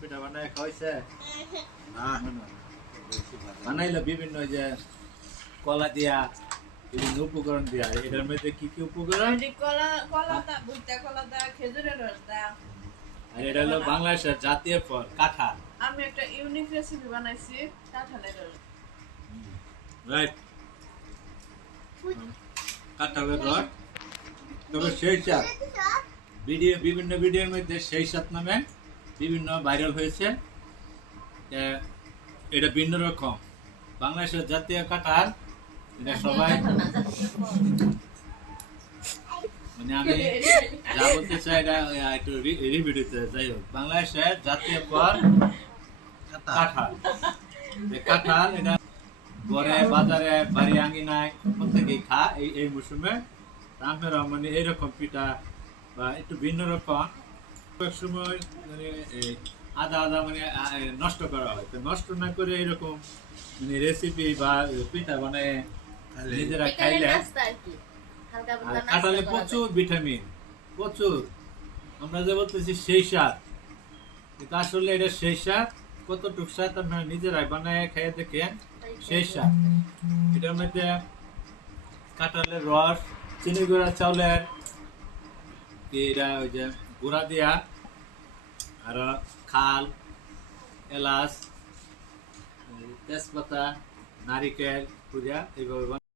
পিঠা বানায় খাওয়াইছে বানাইলো বিভিন্ন যে কলা দিয়া বিভিন্ন উপকরণ দিয়া এটার মধ্যে কি কি উপকরণ খেজুরের রস দাও। আর এটা হলো বাংলাদেশের জাতীয় ফল কাঁঠাল। আমি একটা ইউনিক রেসিপি বানাইছি কাঁঠালের রস। রাইট কাঁঠালের রস তবে সেই সাথ বিভিন্ন ভিডিওর মধ্যে সেই সাথ নামে বিভিন্ন ভাইরাল হয়েছে এটা ভিন্ন রকম বাংলাদেশের জাতীয় কাঁঠাল এটা সবাই মানে আমি যা বলতে চাই এটা একটু রিভিউ দিতে যাই হোক বাংলাদেশের জাতীয় ফল কাঁঠাল কাঁঠাল এটা ঘরে বাজারে বাড়ি আঙিনায় প্রত্যেকেই খা এই মৌসুমে আপনারা মানে এইরকম পিঠা বা একটু ভিন্ন রকম এক সময় মানে আধা মানে নষ্ট করা হয় তো নষ্ট না করে এরকম মানে রেসিপি বা পিঠা বানায় নিজেরা খাইলে কাঁঠালে প্রচুর ভিটামিন প্রচুর আমরা যে বলতেছি সেই স্বাদ কিন্তু আসলে এটা সেই স্বাদ কতটুকু স্বাদ আপনারা নিজেরাই বানায় খেয়ে দেখেন সেই স্বাদ এটার মধ্যে কাঁঠালের রস চিনি গুঁড়া চাউলের এটা ওই যে গুঁড়া দিয়া আর খাল এলাচ তেজপাতা নারিকেল পূজা এইভাবে